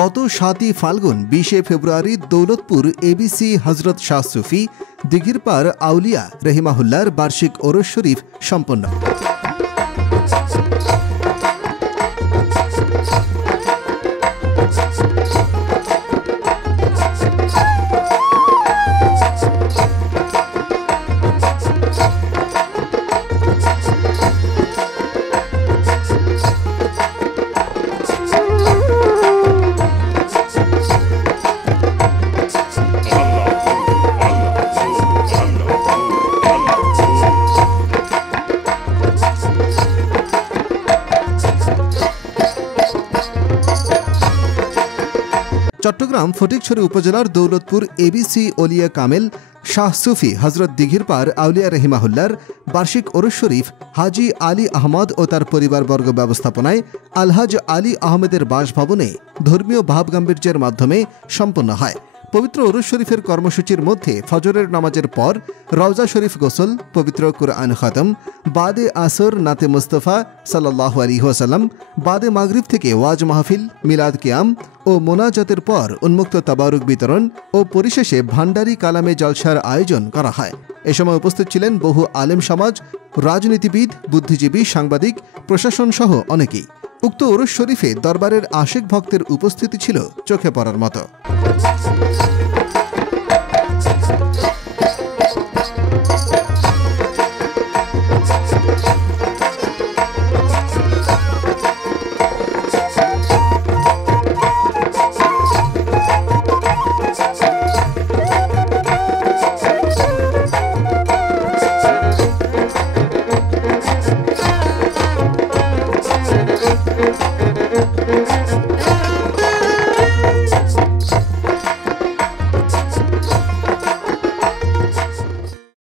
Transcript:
গত 7 ফাল্গুন 20 ফেব্রুয়ারি দৌলতপুর এবিসি হজরত শাহ সুফি দিঘিরপাড় আউলিয়া রহিমাহুল্লাহর বার্ষিক ওরস শরীফ সম্পন্ন। চট্টগ্রাম ফটিকছড়ি উপজেলার দৌলতপুর এবিসি ওলিয়া কামেল শাহ সুফি হজরত দিঘিরপাড় আউলিয়া রহিমাহুল্লাহর বার্ষিক ওরস শরীফ হাজি আলী আহমদ ও তার পরিবারবর্গ ব্যবস্থাপনায় আলহাজ আলী আহমেদের বাসভবনে ধর্মীয় ভাবগাম্ভীর্যের মাধ্যমে সম্পন্ন হয়। পবিত্র ওরস শরীফের কর্মসূচির মধ্যে ফজরের নামাজের পর রওজা শরীফ গোসল, পবিত্র কুরআন খতম, বাদে আসর নাতে মুস্তফা সাল্লাল্লাহু আলাইহি ওয়াসাল্লাম, বাদে মাগরিব থেকে ওয়াজ মাহফিল, মিলাদ কিয়াম ও মোনাজাতের পর উন্মুক্ত তাবারুক বিতরণ ও পরিশেষে ভান্ডারি কালামে জলসার আয়োজন করা হয়। এ সময় উপস্থিত ছিলেন বহু আলেম সমাজ, রাজনীতিবিদ, বুদ্ধিজীবী, সাংবাদিক, প্রশাসন সহ অনেকেই। উক্ত ওরস শরীফে দরবারের আশেক ভক্তের উপস্থিতি ছিল চোখে পড়ার মতো।